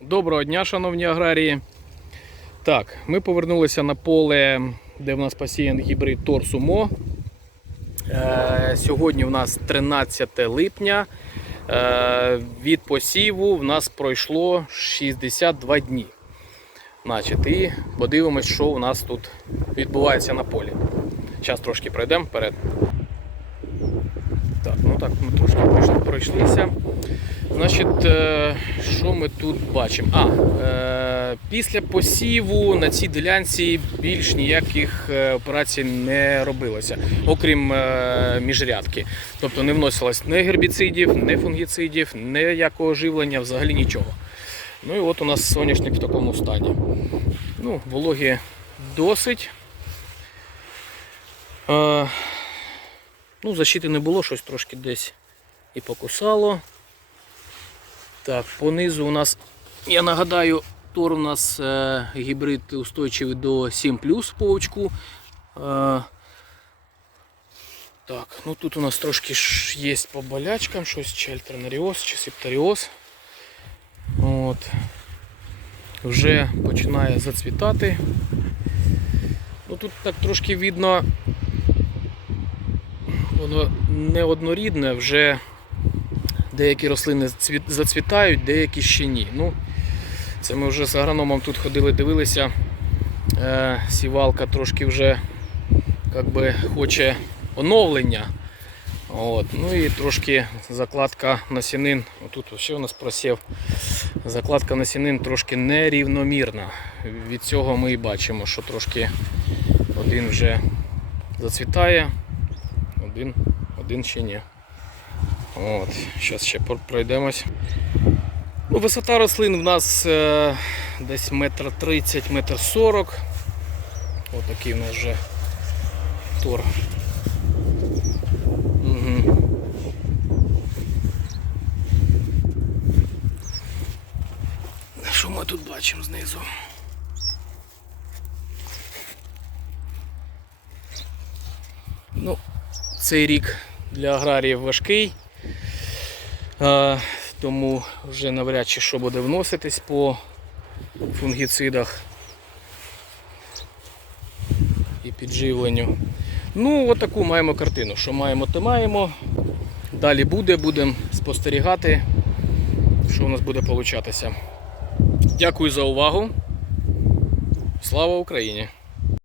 Доброго дня, шановні аграрії. Так, ми повернулися на поле, де в нас посіяний гібрид Торсумо. Е, сьогодні в нас 13 липня. Е, від посіву в нас пройшло 62 дні. Значить, і подивимось, що у нас тут відбувається на полі. Зараз трошки пройдемо вперед. Так, ну так, ми трошки пройшлися. Значить, е, що ми тут бачимо? А, е, після посіву на цій ділянці більш ніяких е, операцій не робилося, окрім міжрядки. Тобто не вносилось ні гербіцидів, ні фунгіцидів, ніякого живлення, взагалі нічого. Ну і от у нас соняшник в такому стані. Ну, вологі досить. Ну, защити не було, щось трошки десь і покусало. Так, понизу у нас, я нагадаю, Тор у нас е, гібрид устойчивий до 7 по очку. Е, так, ну тут у нас трошки є по болячкам, щось чи альтернаріоз, чи септоріоз. От. Вже починає зацвітати. Ну тут так трошки видно, воно неоднорідне, вже деякі рослини зацвітають, деякі ще ні. Ну, це ми вже з агрономом тут ходили, дивилися. Е, сівалка трошки вже як би, хоче оновлення. От. Ну і трошки закладка насінин. Тут ще у нас просів. Закладка насінин трошки нерівномірна. Від цього ми і бачимо, що трошки один вже зацвітає, один, один ще ні. От, зараз ще пройдемось. Ну, висота рослин в нас е, десь метр тридцять, метр сорок. Ось такий в нас вже тор. Угу. Що ми тут бачимо знизу? Ну, цей рік для аграріїв важкий. Е, тому вже навряд чи що буде вноситись по фунгіцидах і підживленню. Ну, отаку маємо картину. Що маємо, то маємо. Далі буде, будемо спостерігати, що у нас буде получатися. Дякую за увагу. Слава Україні!